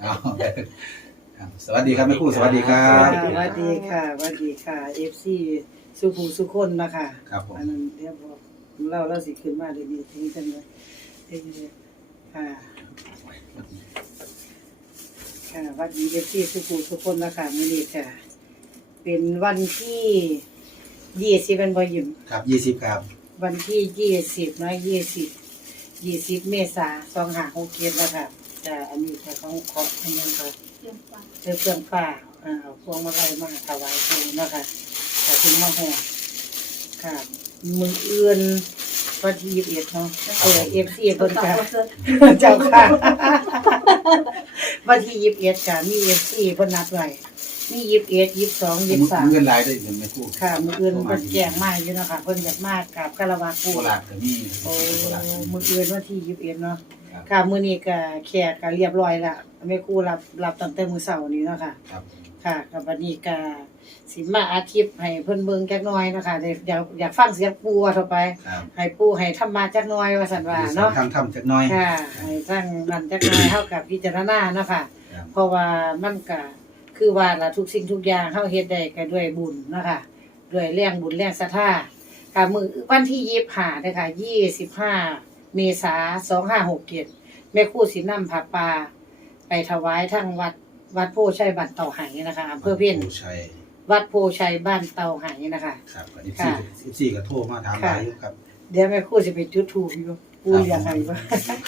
เอาครับสวัสดีครับแม่ครู่สวัสดีครัค่ะบสวัสดีค่ะสวัสดีค่ะเอฟซีสุภูสุคนนะคะครับผม อันนั้นเรียบร้อยเราเราสิขึ้นมาเดี๋ยวนี้ถึงจังเลยเอ้ยค่ะค่ะสวัสดีเอฟซีสุภูสุคนนะคะมื้อนี้ค่ะเป็นวันที่ยี่สิบเป็นบอยิมครับยี่สิบครับวันที่ยี่สิบนะยี่สิบ ยี่สิบเมษาสองหาหกเจ็ดแล้วค่ะจะอันนี้ค่ะของของอันนี้ค่ะเจอเครื่องฟ้าอ่าเอาพวงมาลัยมาถวายครูเนาะคะแต่ถึงมาห่อค่ะมือเอื่นวันที่ยี่สิบเอ็ดเนาะเออเอฟซีเพิ่นค่ะเจ้าค่ะ วันที่ยี่สิบเอ็ดค่ะมีเอฟซีเพิ่นนัดไว้ มียี่สิบเอ็ดยี่สิบสองยี่สิบสามเงินหลายได้เงินแม่ครู่ค่ะมือเอื่นเพิ่นแจ้งมาอยู่เนาะค่ะเพิ่นอยากมากกับคารวะโคปูราชก็มีโอ้โคราชก็มี มือเอื่นวันที่ยี่สิบเอ็ดเนาะครับ ค่ะมื้อนี้ก็แขกก็เรียบร้อยและแม่ครูรับรับตั้งแต่มื้อเช้านี้เนาะค่ะ ครับ ค่ะกับวันนี้ก็สิมาอาทิตย์ให้เพิ่นเบิ่งจักหน่อยเนาะคะได้อยากอยากฟังเสียงปู่ว่าเท่าไป ครับให้ปู่ให้ธรรมะจักหน่อยว่าซั่นว่าเนาะ ทำทำจักหน้อย ค่ะให้ทั้งนั้นจักหน่อยเฮากับพิจารณาเนาะค่ะ ครับ เพราะว่ามันก็ คือว่าล่ะทุกสิ่งทุกอย่างเฮาเฮ็ดได้ก็ด้วยบุญเนาะค่ะด้วยแรงบุญแรงศรัทธาค่ะมื้อวันที่25เด้อค่ะ25เมษายน2567แม่ครูสินำผ้าป่าไปถวายทั้งวัดวัดโพชัยบันเต่าไหนะคะอำเภอเพี้ยนผู้ชัยวัดโพชัยบ้านเตาหายนะคะ ครับก็อีค่ะซี่อีซี่ก็โทรมาถามหลายอยู่ครับ เดี๋ยวแม่ครู่สิไปจุดถูกอยู่ ปูอยากไงวะ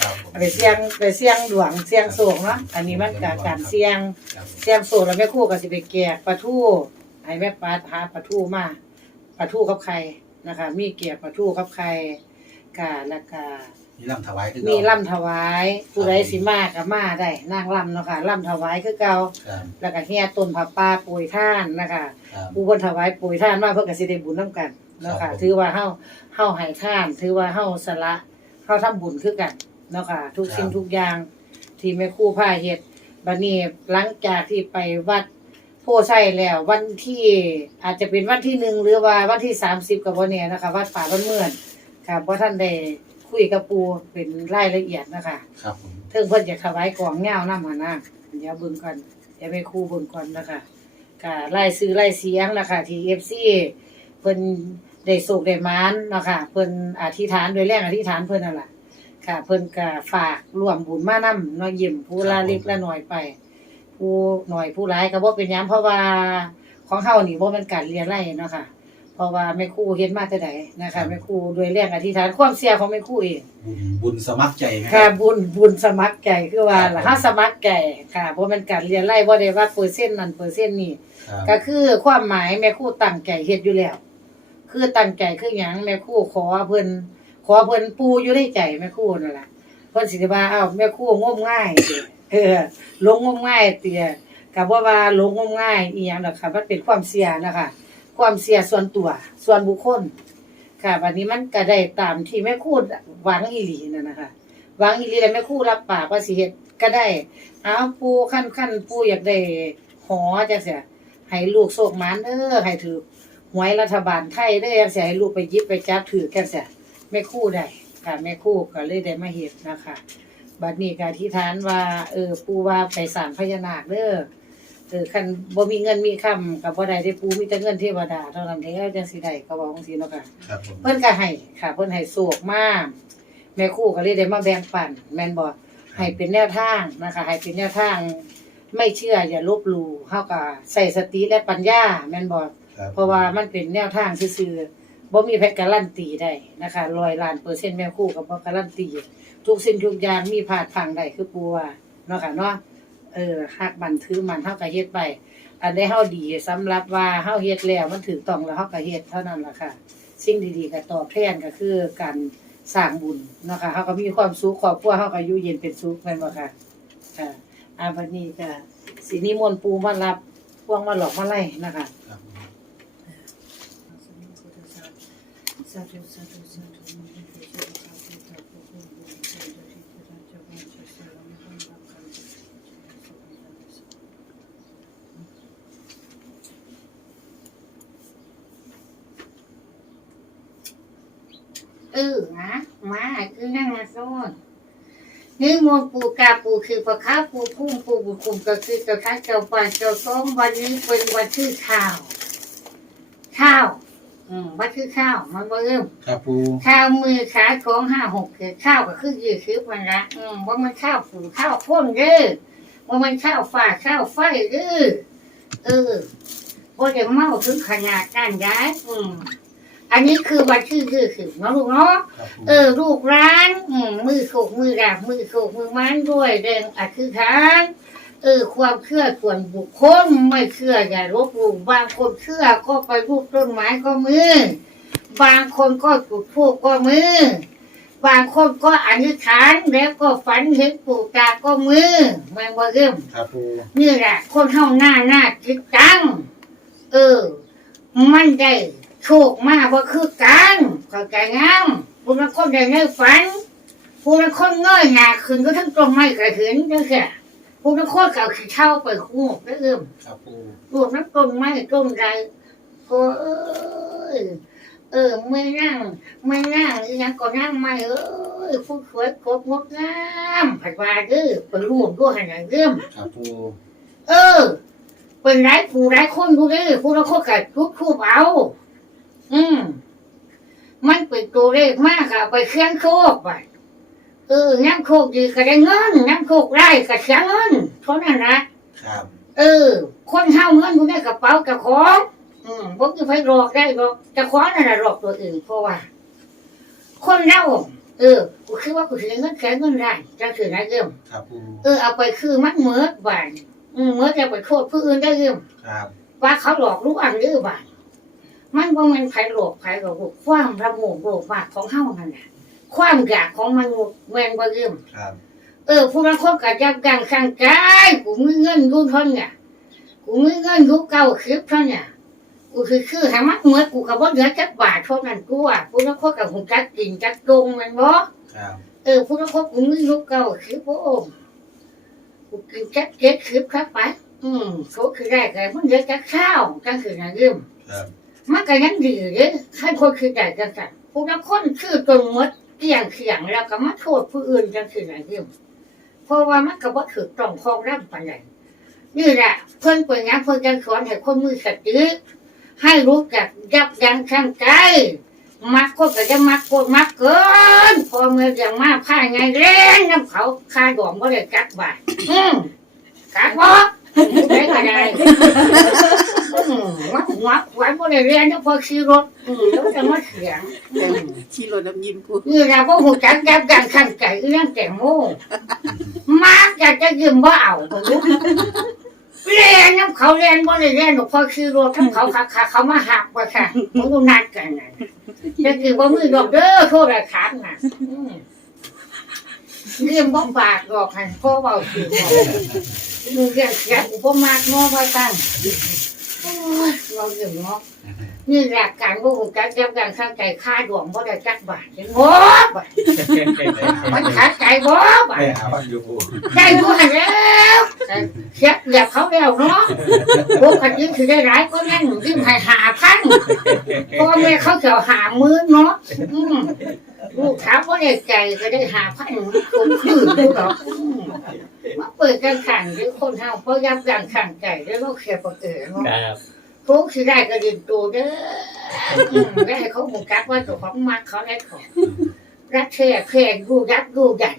ครับผมไปเสี่ยงไปเสี่ยงดวงเสี่ยงโศกเนาะอันนี้มันกับการเสี่ยง ครับเสี่ยงโศกแล้วแม่ครู่ก็สิไปแกกปลาทูให้แม่ปลาหาปลาทูมาปลาทูกับไข่นะคะ มีเกียกปลาทูกับไข่กะแล้วก็มีลำถวายคือมีเก่าล่ำถวายผู้ใดสิมาก็มาได้นางล่ำเนาะค่ะล่ำถวายคือเก่าครับแล้วก็แห่ต้นผักป่าปุยท่านนะคะครับ ผู้คนถวายปุ๋ยท่านมาเพื่อก็สิได้บุญนํกันเนาะครัค่ะบผม ถือว่าเฮาเฮาให้ท่าน ถือว่าเฮาสละ เฮาทำบุญคือกันเนาะค่ะ ทุกสิ่งทุกอย่าง ที่แม่ครูพาเฮ็ดบัดนี้หลังจากที่ไปวัดโพไซแล้ว วันที่อาจจะเป็นวันที่หนึ่งหรือว่าวันที่สามสิบก็บ่แน่นะคะ วัดป่าบ้านเมือนค่ะเพราะท่านได้คุยกับปู่เป็นรายละเอียดนะคะ ครับผมเพิ่งเพิ่นอยากถวายกล่องเงานำหั่นนะเดี๋ยวเบิ่งก่อนเดี๋ยวแม่ครูเบิ่งก่อนนะคะค่ะไล่ซื้อไล่เสียงนะคะที่ FC เพิ่น ได้โศกได้หมานเนาะค่ะเพิ่นอธิษฐานโดยแรงอธิษฐานเพิ่นนั่นล่ะค่ะ เพิ่นก็ฝากร่วมบุญมานํเนาะยิ้มผู้ละเล็กละน้อยไป ผู้น้อยผู้หลายก็บ่เป็นหยังเพราะว่าของเฮานี่บ่แม่นการเรียนไล่เนาะค่ะ เพราะว่าแม่ครูเฮ็ดมาแต่ใดนะคะแม่ครูด้วยแรงอธิษฐานความเชื่อของแม่ครูเอง บุญบุญสมัครใจไหมคค่ะรับบุญบุญสมัครใจคือว่าล่ะครับผมเฮาสมัครใจค่ะบ่แม่นการเรียนไล่บ่ได้ว่าเปอร์เซ็นต์นั้นเปอร์เซ็นต์นี้ครับ ก็คือความหมายแม่ครูตั้งใจเฮ็ดอยู่แล้ว คือตั้งใจคือหยังแม่ครูขอเพิ่นขอเพิ่นปูอยู่ในใจแม่ครูนั่นล่ะเพิ่นสิได้ว่าอ้าวแม่ครูงมง่ายติเออหลงงมง่ายเติก็บ่าว่าหลงงมง่ายอีหยังดอกค่ะมันเป็นความเชื่อนะคะความเชื่อส่วนตัว ส่วนบุคคล ค่ะวันนี้มันก็ได้ตามที่แม่ครูหวังอีหลีนั่นนะคะหวังอีหลีแล้วแม่ครูรับปากว่าสิเฮ็ดก็ได้อ้าวปูขั้นขั้นปูอยากได้หอจังซี่ให้ลูกโชคหมานเด้อให้ถือ หวยรัฐบาลไทยเด้อจังซี่ให้ลูกไปหยิบไปจับถือจังซี่แม่ครูได้ค่ะแม่ครูก็เลยได้มาเฮ็ดนะคะบัดนี้ก็อธิษฐานว่าเออปู่ว่าไปสร้างพญานาคเด้อเออคันบ่มีเงินมีคำก็บ่ได้ได้ปู่มีแต่เงินเทวดาเท่านั้นเด้อจังสิได้ก็ว่าจังซี่เนาะค่ะครับผมเพิ่นก็ให้ค่ะ เพิ่นให้โศกมากแม่ครู่ก็เลยได้มาแบ่งปัน แม่นบ่ให้เป็นแนวทางนะคะให้เป็นแนวทาง ไม่เชื่ออย่าลบหลู่เฮาก็ใส่สติและปัญญา แม่นบ่ ครับเพราะว่ามันเป็นแนวทางซื่อๆบ่มีไผการันตีได้นะคะ100ล้านเปอร์เซ็นต์แม่ครู่ก็บ่การันตีทุกสิ่งทุกอย่างมีพลาดพลังได้คือปูว่าเนาะค่ะเนาะเออฮักมันถือมันเฮาก็เฮ็ดไป อันใดเฮาดีสำหรับว่าเฮาเฮ็ดแล้วมันถูกต้องแล้วเฮาก็เฮ็ดเท่านั้นล่ะค่ะ สิ่งดีๆก็ตอบแทนก็คือการสร้างบุญเนาะค่ะเฮาก็มีความสุขครอบครัวเฮาก็อยู่เย็นเป็นสุขแม่นบ่ค่ะค่ะอาบัดนี้ก็สินิมนต์ปู่มารับพวงมาหลอกมาไล่นะคะ ครับผม สาธุสาธุสาธุมหิเตเจสาธุตาภุพุทโธเจเจทิตระเจวันเจสามหังรักขันเออนะมาคือนั่งมาโซนนี่มนต์ปูกาปูคือพระค้าปูพุ่มปูบุคุมก็คือเจ้าท้าเจ้าป่าเจ้าซ้อมวันนี้เป็นวันที่ข้าว ข้าว อืมวันที่ข้าวมันบ่เริ่มครับปูข้าวมือขาของห้าหกคือข้าวก็คือยี่สิบวันละอืมว่ามันข้าวผูข้าวพ่นเด้อว่ามันข้าวฝ่าข้าวไฟเด้อเออว่าจะเมาถึงขนาดนั้นย้ายอืมอันนี้คือวันที่ยี่สิบเนาะลูกเนาะครับปูเออลูกร้าน อืมมือโขกมือดาบมือโขกมือไม้ด้วยแรงอธิษฐาน เออความเชื่อส่วนบุคคลไม่เชื่ออย่าลบหลู่บางคนเชื่อก็ไปรูปต้นไม้ก็มือบางคนก็จุดทูบก็มือบางคนก็อธิษฐานแล้วก็ฝันเห็นปู่ตาก็มือแมงว่าเริ่มครับปูนี่แหละคนเฮาหน้าหน้าคิดจังเออ มันได้โชคมากว่าคือกันเข้าใจงามผู้ละคนได้ในฝันผู้ละคนเงยหน้าขึ้นก็ทั้งตรงไม่กระเห็นเด้อแค่ ผู้ละคนเก่าขี้เท่าไปคู่เด้อเอิ่มครับปูรวมทั้งต้นไม้ต้นไรโอ้ยเออไม่นั่งไม่นั่งอีหยังก็นั่งไม่เอ้ยผู้สวยครบงดงามผัดว่าเด้อไปรวมด้วยหันหลังเริ่มครับปูเออ เป็นไรผู้ไรคนดูดิผู้ละคนกับทุกทุบเอา อืมมันเป็นตัวเลขมากอะไปเคียงโชคไป เออน้ำโชคดีก็ได้เงินน้ำโชคได้ก็เสียเงินเท่านั้นนะครับเออ คนเฮาเงินอยู่ในกระเป๋ากับของ อืมผมจะไปหลอกได้หรอกจะขอนั่นแหละหลอกตัวอื่นเพราะว่า คนเราเออกูคิดว่ากูเสียเงินแค่เงินได้จะถือไหนเอิ่มครับปูเออเอาไปคือมันเหมือดบานอืมเหมือดจะไปโทษผู้อื่นได้ยืมครับ ว่าเขาหลอกลวงหรือบานมันว่ามันไผหลอกไผหลอกลูกความระโมงโลภมากของเฮานั่นแหละ ความอยากของมนุษย์แมนบ่ยืมครับเออผู้นั้นคนกับยับยั้งข้างกายกูมีเงินอยู่เท่าเนี่ยกูมีเงินอยู่เก้าสิบเท่าเนี่ยกูคือคือให้มันเหมือนกูกับว่าเหลือจักบาทเท่านั้นกูอะผู้นั้นคนกับหุ่นจักกินจักดงแมันบ่ครับเออผู้นั้นคนกูมีลูกเก้าสิบพระองค์กูกินจักเจ็ดสิบครับไปอืมเขาคือได้ไงมันเหลือจักข้าวจังคือนะยืมครับมันก็ยังดีเลยให้คนคือได้จังสันผู้นั้นคนคือจนหมด เกี่ยงเขียงแล้วก็มาโทษผู้อื่นจังคือนะยืมเพราะว่ามันก็บ่ถือต้องคองร่ำปานใดนี่แหละเพิ่นเป็นงานเพิ่นจะสอนให้คนมือสติให้รู้จักยับยั้งชั่งใจ มักคนก็จะมักคนมักเกิน พอเมื่อย่างมาพายไงเล่นน้ำเขาคาดอมก็เลยกัดบาดอืมกัดบ่ได้ก็ได้ มมักหัวหวานก็เลยเรียนแล้วพอขี่รถอืมแล้วจะมาเสียงอืมขี่รถน้ำยิ้มกูนี่เราก็หูจักยับยั้งชั่งใจเรื่องแก่โม่มากอยากจะยืมบ่เอาบ่รู้เรียนน้ำเขาเรียนบ่ได้เรียนหรอกพอคือรถน้ำเขาขาขาเขามาหักว่าค่ะมึงดูนัดกันน่ะจะคือว่ามือดอกเด้อโทษราคาน่ะอืมเรียนบ่ปากดอกหันพ่อเบาคือบ่มึงเรียนเสียอุปมากเนาะว่าตั้งโอ้ย เราเรื่องเนาะนี่หลักการว่าหูจักยับยั้งข้างใจค่าดวงบ่ได้จักบาทเห็นบ่บาทมันขาดใจบ่บาทไม่เอาอยู่ปูได้รู้หันแล้วเสียเดียบเขาแล้วเนาะพวกกันยิ่งถือได้ร้ายก็นั่นยิ่งหายหาพันพ่อแม่เขาจะหามือเนาะอืม ลูกถามว่าได้ใจก็ได้หาพันคุ้มคืนดูหรอกอืมมาเปิดกันขันหรือคนเฮาเพราะยับยั้งขันใจแล้วก็เคลียร์ปกเอ๋เนาะครับพวกที่ได้ก็ดินตัวเด้ออืมได้ให้เขาหมุนกักว่าตัวของมักเขาได้ของรักแค่แค่ดูยักดูใหญ่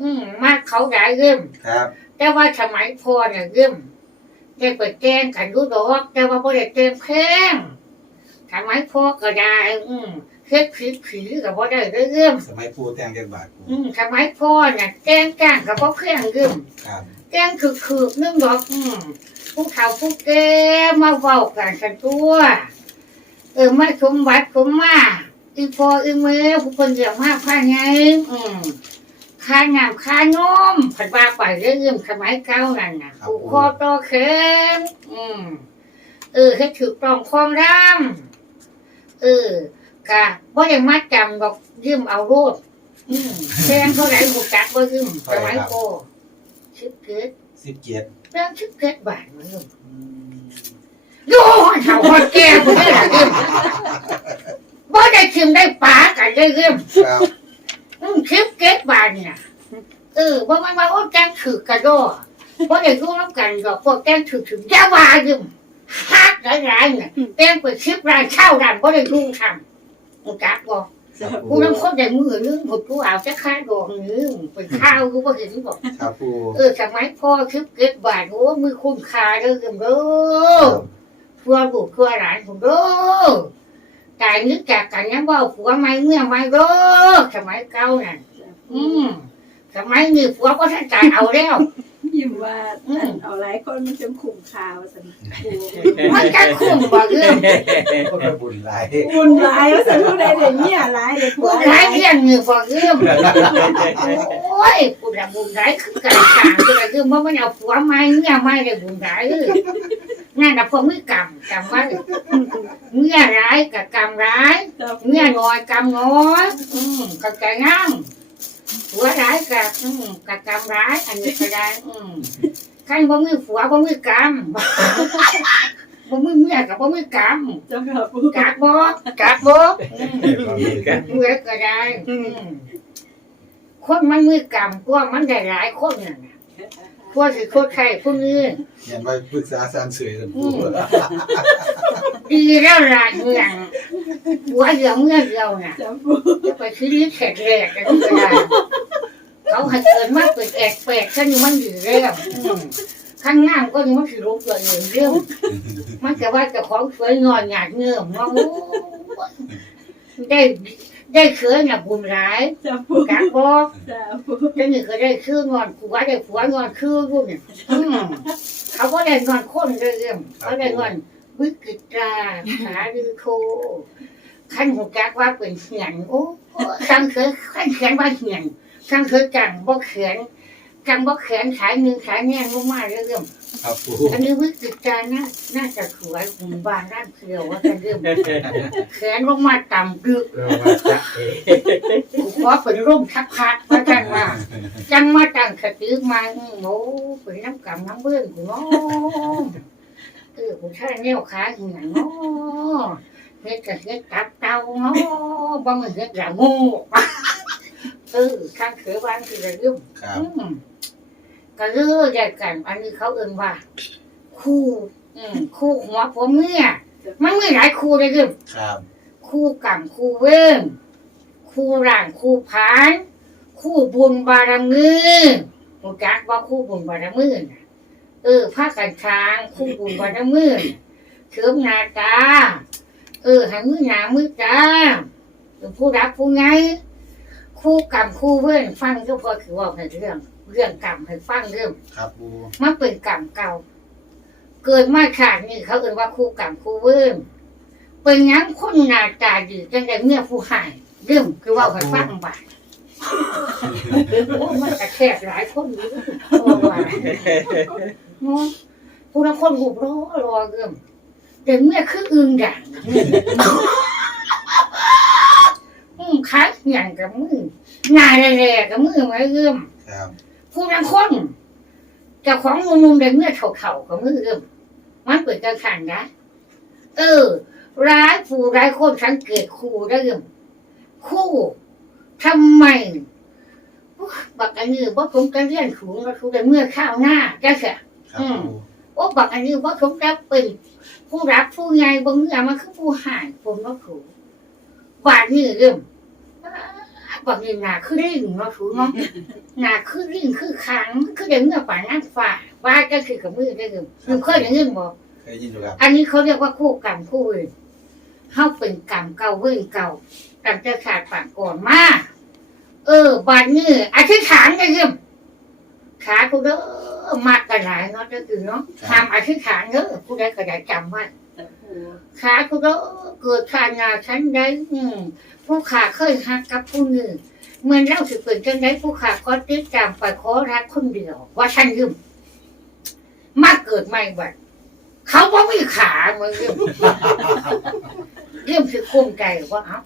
อืมมากเขาได้เริ่มครับ แต่ว่าสมัยพ่อเนี่ยเริ่มได้เปิดแกงกันรู้ดอกแต่ว่าพ่ได้เต็มแข้ง สมัยพ่อก็ได้อืมเฮ็ดผีผีกับพ่ได้เริ่มสมัยปูแต่งเรียกบาทปูอืมสมัยพ่อเนี่ยแกงก้างกับพ่อแข้งเริ่ม ครับแกงคือคือๆนึ่งดอกอืมผู้เฒ่าผู้แก่มาเว้ากันกันตัว เออมาสมบัติสมมาอีพออีเมลผู้คนเดียวมากผ้าไงอืมค่าน้ำค่านมผัดว่าไปเรื่องสมัยเก่านั่นน่ะผูกคอต่อแขนอืมเออให้ถือปลองคลองร่ำ เออกะบ่ได้มาจำดอกยืมเอาโรดอืมแพงเท่าไหร่บุกจักบ่ยืมสมัยโกชิบเกิดสิบเจ็ดเรื่องชิบเกิดบาทมันยืมโย่เฒ่าคนแก่บ่ได้ล่ะยืมบ่ได้ชิมได้ปากันได้ยืมครับออืมคลิปเก็ตบานเนี่ยเออว่ามันว่าโอ้แกงถือกระโดดเพราะเด็กรู้น้ำกันดอกพวกแกงถือถือยาวายุ่ม ฮักหลายๆเนี่ยแกงไปคลิปรายเช่าดันเพราะเด็กรู้ทำมึงจักบอกจ้ากูปูน้ำข้นได้มือนึงหมดกูเอาจะค่าดอกนึงเป็นข้าวกูก็เห็นบอกครับปูเออสมัยพ่อคลิปเก็ตบานโอ้มือคุ้มค่าเด้อเด้อทัวบุกทัวหลานผมเด้อแต่นึกจากกันยังว่าผัวไม่เมื่อไม่เด้อสมัยเก่าน่ะอืมสมัยนี้ผัวก็ท่านจ่ายเอาแล้ว ยิ้มว่าอันเอาหลายคนมันจะขุ่มข่าวสันปูมันจะคุ้มบ่เรื่องคนละบุญหลายบุญหลายว่าสันผู้ใดเดี๋ยวนี้หลายเดี๋ยวผับุวญร้ายเรื่องนี้บ่เรื่องโอ้ยกูจะบุญร้ายคือกันขางกูจะเรื่องว่ามันเอาผัวไม่เมียไม่ได้บุญร้ายเลยนั่นน่ะพวกมือกรรมจำไว้เมียร้ายกับกรรมร้ายจ้าปูเมียน้อยกรรมน้อยอืมกับใจงาม ผัวร้ายกับอืมกับกรรมร้าย อันนี้ก็ได้อืมขั้นบ่มือผัวบ่มือกรรมบ่มือเมียกับบ่มือกรรมจ้าปูกักบ่กักบ่อืมกันเมื่อก็ได้อืมคนมันมือกรรมกว่ามันได้หลายคนน่ะนะ กว่าสิคนใครผู้นี้ เห็นว่าปรึกษาสารเสยกันปูดีแล้วล่ะเมืองหัวเดียวเมื่อเดียวน่ะจ้าปูจะไปชีวิตแขกแรกกันก็ได้เขาให้เกิดมาเป็นแอกแปลกฉันนี่มันอยู่แล้วอืมข้างล่างก็ยังมันสิรู้ตัวเองเรื่องมันจะว่าเจะของสวยงอนหยาดเงื่อมว่าโอ้ยได้ ได้เขือน่ะบุญร้ายจ้าปูกักบอกจ้าปูจะนี่ก็ได้คืองอนผัวได้ผัวงอนคือรูปเนี่ยอืมเขาก็ได้งอนคนเรื่องเขาได้งอนวิกฤตราขาดือโคขั้นหูจักว่าเป็นเหียนโอ้สังเคยขั้นเขียนว่าเหียนสังเคยจังบ่เขียนจังบ่เขียนขายหนึ่งขายแง่งลงมาเรื่อง ครับปูอันนี้วิกฤตราน่าน่าจะสวยหุ่นบานร่างเขียวว่าจะเรื่องแขนลงมาต่ำดึกเออว่าจะเอขอเป็นร่มทักพักว่าจังว่าจังมาตั้งสติมาอื้อโอ้เป็นน้ำกำน้ำเบื้องกูเนาะเออกูใช่แนวขาอย่างนั้นเนาะเฮ็ดกับเฮ็ดตับเตาเนาะบ่มันเฮ็ดละโงูเออข้างเขือบ้านคือระเรื่องครับอืม ก็เลือกแยกกัน อันนี้เขาเอิ้นว่า คู่ อืมคู่หัวผมเมียมันมีหลายคู่เลยเรื่องครับ คู่กรรมคู่เว้นคู่ร่างคู่ผาน คู่บุญบารมีหูจักว่าคู่บุญบารมีน่ะเออผ้ากันช้าง คู่บุญบารมีน่ะเสริมหนาตา เออให้มือหนามือตาเป็นผู้รักผู้ไง คู่กรรมคู่เว้นฟังก็พอถือว่าเป็นเรื่อง เรื่องกรรมให้ฟังเรื่องครับปูมันเป็นกรรมเก่า เกิดมาชาตินี้เขาเอ่นว่าคู่กรรมคู่เวิร์มเป็นหยังคนหน้าตาดีจังได้เมียผู้หายเรื่องคือว่าให้ฟังบาดโอ้มันกระแทกหลายคนอยู่โอ้ว่าเนาะผู้ละคนหูรอรอเรื่องแต่เมียคืออึงดัง อืมคัดอย่างกับมือหน้าแร่ๆกับมือไว้เรื่อมครับผู้ละคนเจ้าของมุมมุมๆได้เมื่อเถ่าๆของมือเริ่มมันเปิดกระขันนะเออ ร้ายผู้ร้ายคนสังเกตคู่ได้เริ่มคู่ทำไมอุ๊ยบักอันนี้ว่าผมจะเรียนสูงก็คือได้เมื่อข้าวหน้าจ้ะเสียครับปูโอ้บักอันนี้ว่าผมจะเป็นผู้รักผู้ใหญ่บางเรื่องมันคือผู้หายผมก็ถูกบาดนี้เริ่มอ้า บักนี้หนาคือริ่งเนาะถูกเนาะหนาคือริ่งคือขังคือเดี๋ยวเมื่อป่านนั่งฝ่าว่าก็คือกับมือได้เริ่มคือเคยได้ยินบอกเคยยินอยู่ครับอันนี้เขาเรียกว่าคู่กรรมคู่เวรเฮาเป็นกรรมเก่าเวรเก่าตั้งแต่ขาดปากก่อนมาเออบาดนี้อธิษฐานได้เริ่มขากูเด้อมากกระหลายเนาะเด้อคือเนาะทำอธิษฐานเด้อผู้ใดก็ได้จำไว้จ้าปูขากูเด้อเกิดขาดงาฉันได้อืม ผู้ขาเคยหักกับผู้หนึ่งเมื่อเล่าสิเป็นจังไดผู้ขาก็ติดตามไปขอรักคนเดียว ว่าฉันยืมมาเกิดใหม่บัดเขาว่ามีขาเหมือนยืมยืมคือคุ้มใจว่าเอา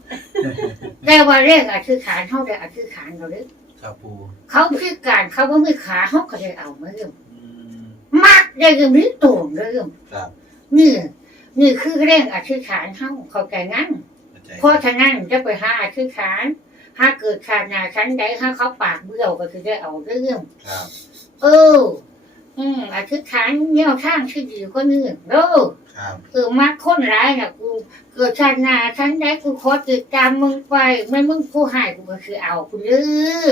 แต่ว่าเรื่องอธิษฐานเขาได้อธิษฐานเราเลยครับปูเขาพิการเขาว่ามีขาเขาก็ได้เอามายืมอืมมักได้ยืมนี้ตุ่มได้ยืมครับนี่นี่คือเรื่องอธิษฐานเขาเข้าใจงั้น เข้าใจเพราะฉะนั้นจะไปหาอธิษฐานถ้าเกิดขาดหนาชั้นใดถ้าเขาปากเบี้ยวก็คือได้เอาเรื่องครับเออ อืมอธิษฐานแนวทางที่ดีก็นี่เด้อครับเออมาคนร้ายน่ะกูเกิดชาติหน้าฉันได้กูขอติดตามมึงไปไม่มึงผู้ให้กูก็คือเอาคุณเด้อ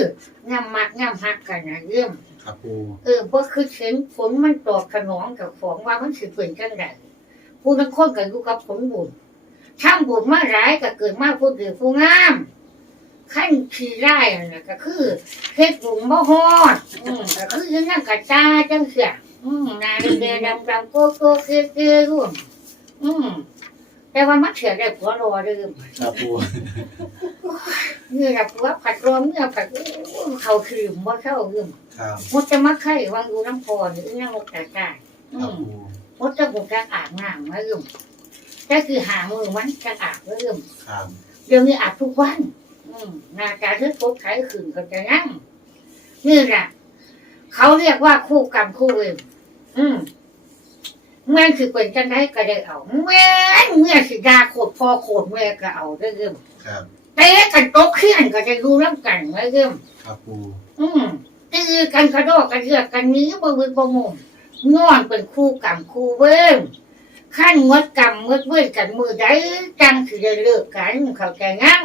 งามมักงามฮักกันนะเรื่องครับปูเออเพราะคือเห็นผลมันตอบสนองกับของว่ามันสิเป็นจังไดผู้ทั้งคนกันอยู่กับผลบุญ ทำบุญมาร้ายก็เกิดมาผู้ดีผู้งามขั้นขี่ได้น่ะก็คือเฮ็ดบุญบ่ฮอดอืมก็คือยังนั่งกระจาจังเสียอืมหนาเดดำดำโกโก้เกเกร่วมอืมแต่ว่ามักเสียได้ผัวรอเดิมครับปูเมื่อผัวผัดรอเมื่อผัดเขาคือบ่เข้าเรื่องครับมดจะมาไข่วางดูน้ำพอหรือนั่งลกตาตาอืครับมปูมดจะบุกจะอาบน้ำมาเริ่ม ก็คือหามือมันจะอาบเริ่มครับเดี๋ยวนี้อาบทุกวัน อืมหนาการที่พบไถขืนก็จะนั่งนี่แหละเขาเรียกว่าคู่กรรมคู่เวรอืมแม่นคือเป็นจังได้ก็ได้เอาแม่นเมื่อสิดาโคตรพอโคตรแม่ก็เอาได้เริ่มครับเตะกันโต๊ะเขียนก็จะดูน้ำกันไว้เริ่มครับปูอืมตีกันกระโดดกันเยือกกันหนี้บ่เวินบ่มุมนอนเป็นคู่กรรมคู่เว้น ขั้นงดกรรมงดเว้นกันมือใดจังสิได้เลิกกันเข้าใจงั้ง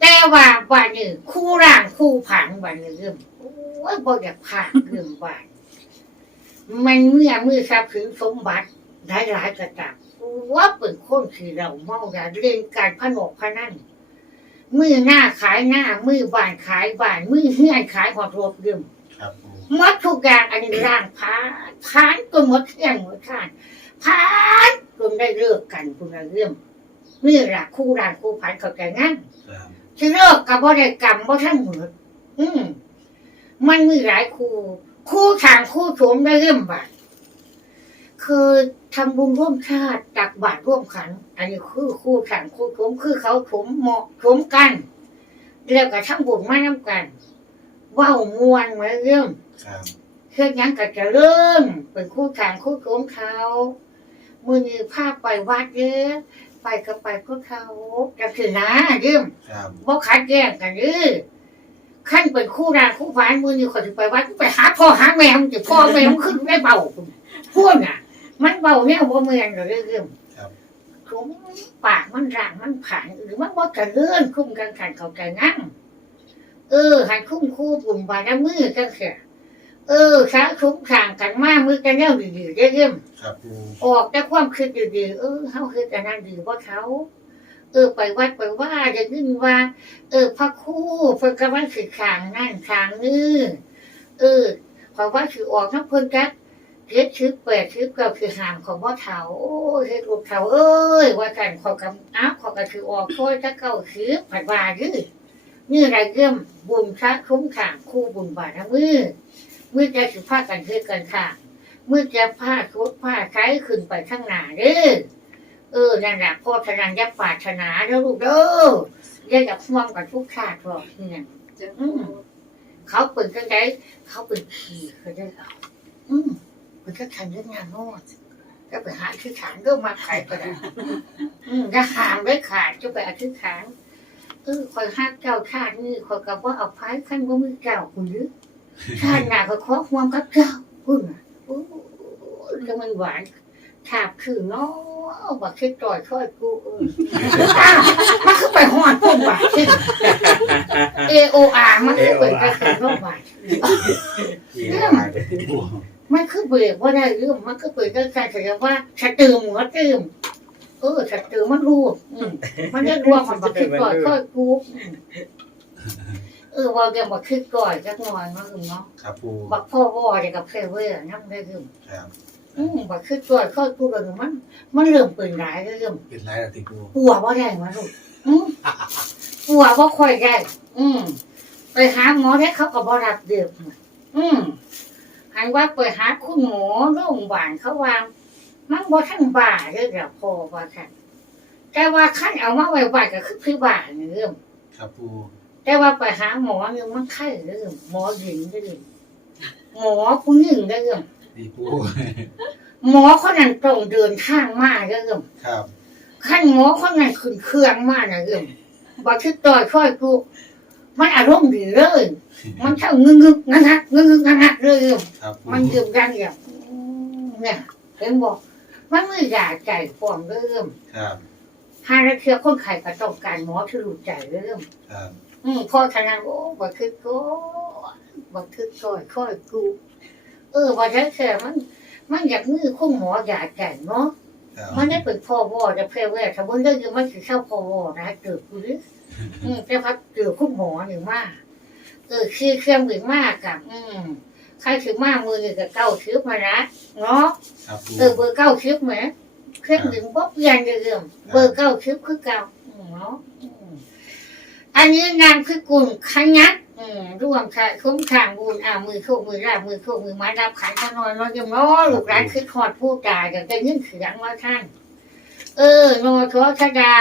แต่ว่าบ้านนี้คู่ร่างคู่ผันบ้านนี้เรื่องโอ้ยบ่อยากผ่านเรื่องบ้านมันเมื่อมือทรัพย์ถึงสมบัติหลายๆกระตับว่าเป็นคนที่เราเมาอย่าเล่นการพนกพนันมือหน้าขายหน้า มือบ้านขายบ้าน มือเฮือนขายหอดรถเดิมครับปูหมดทุกอย่างอันนี้ร่างพานพานก็หมดเที่ยงหมดทาน พานจนได้เลิกกันคุณเรื่องนี่แหละคู่ร่างคู่พันเขาใจงั้นครับที่เลิกกับบ่ได้กรรมบ่ทั้งหมดอืมมันมีหลายคู่ คู่ทางคู่โถมได้เริ่มบาทคือทำบุญร่วมชาติตักบาตรร่วมขัน อันนี้คือคู่ทางคู่โถมคือเขาโถมเหมาะโถมกันแล้วก็ทำบุญมาน้ำกันเว่าวมวนมาเริ่มครับเพื่อนยังก็จะเริ่มเป็นคู่ทางคู่โถมเขา มือนี้พาไปวัดเยอะไปก็ไปพวกเขาจะถือนะเริ่มครับบ่ขัดแย้งกันเด้อขั้นเป็นคู่รางคู่ฟ้านมือนี่คนที่ไปวัดไปหาพ่อหาแม่มันจะพ่อแม่มันขึ้นได้เบาพวกน่ะ มันเบาเนี่ยบ่เมือนเรื่องครับถุงปากมันร่างมันผ่านหรือมันบ่กระเลื่อนคุ้มกันขันเข้าใจนั่งเออหันคุ้มคู่ปุ่มบาดมือจังเสีย เออช้าคุ้มข่างกันมากมือกันแนวดีๆได้เริ่มครับปูออกแต่ความคิดดีๆเออเฮาคือกันนั่นดีกว่าเขา เออไปวัดไปว่าจะขึ้นว่า เออพระครู่เพิ่นก็ว่าสิขางนั่นขางนี่เออขอว่าสิออกทั้งเพิ่นจักเจ็ดชิบแปดชิบเก้าคือห่างของบ่เฒ่าโอ้ยเฮ็ดลูกเฒ่าเอ้ยว่ากันขอกำอ้าวขอก็สิออกโทษจักเก้าชิบผัดว่าดื้อนี่อะไรเรื่องบุญพระคุ้มขางคู่บุญบารมือ มือจะสิพากันเฮ็ดกันค่ะมือจะพาชุดผ้าใช้ขึ้นไปข้างหน้าเด้อเออนั่นแหละพ่อทนานยับปรารถนาเด้อลูกเด้ออย่าอยากห่วงกับทุกชาติหรอกเนี่ยจะอืมเขาเปิดกันได้เขาเป็นขี่เขาได้เอาอืมเป็นก็ทันเรื่องงานนอดก็ไปหาที่ฐานก็มาขายก็ได้อืมจะหามไว้ขาดจะไปอธิษฐานเออคอยห้าเก้าชาตินี่คอยกับว่าเอาพายขั้นว่ามือเก่าคุณยึ ชาติหน้าก็ขอห่วงกับเจ้าคุณน่ะโอ้ยแล้วมันหวานถาบคือเนาะบักคิดต่อยช่อยกูเออมันคือไปหอดปุ่มบาทเอโออาร์มันคือเป็นกระสุนโรคบาทเยี่ยมมากเลยปูมันคือเบรกว่าได้เรื่องมันก็เปิดกันการแสดงว่าสะตืมหัวตืมเออสะตืมมันรู้มันได้รวมมันบักคิดต่อยช่อยกู เออว่าเดี๋ยวบักคิดต่อยจักหน่อยมาถึงเนาะครับปูบักพ่อวอเด็กกับเพลเวอร์นั่งได้เรื่องครับอืมบักคิดต่อยช่อยกูเลยมัน มันเริ่มเปิดหลายเรื่องเป็นไรล่ะติปูปัวว่าได้มาลูกอืมปัวว่าค่อยได้อืมไปหาหมอได้เขาก็บรับเดือบอืมหันว่าไปหาคุณหมอโรงพยาบาลเขาวางมันบ่ทั้งบ้าเด้อเดี๋ยวพอว่าค่ะแต่ว่าขั้นเอามาไว้บ้านก็คือพี่บ้านนี่เรื่องครับปู แต่ว่าไปหาหมอเนี่ยมันไข้เรื่องหมอหญิงเรื่องหมอผู้หญิงเรื่องดีปูหมอคนนั้นตรงเดินทางมาเรื่องครับขั้นหมอคนนั้นขึ้นเครื่องมาน่ะเรื่องบักคือต่อยค่อยกูมันอารมณ์ดีเลย มันเข้างึงงึงงันฮักงึงงึงงันฮักเลยครับปูมันยืมกันอย่างเนี่ยเห็นบอกมันมือยาใจฟอมเริ่มครับหาเทือคนไข้ก็ต้องการหมอที่รู้ใจเริ่มครับ อืมพอทางนั้นโอ้บักคือกูบักคือก่อยค่อยกู เออว่าแท้แค่มัน มันอยากมือคุ้มหมออยาใจเนาะมันได้เป็นพ่อวอจะเพลแวถ้ามันเรื่องมันคือเข้าพ่อวอนะเกิดกูหรืออืมแต่พัดเกิดคุ้มหมอหนึ่งมากเออคือเครื่องบินมากกับอืมใครถือมากมือหนี่งกับเก้าชิบมานะเนาะเออเบอร์เก้าชิบไหมเครื่องบินบ๊อบยันเดิมเบอร์เก้าชิบคือเก้าเนาะ อันนี้นามคือกุลขยักอืมร่วมค่ะคุ้มข้างบุญอ่ามือโคกมือราบมือโคกมือไม้รับขันขนอนนอนยังน้อลูกร้านคือขอดผู้ตายกันจะยื่นเสียงว่าท่าน เออโนโทชดา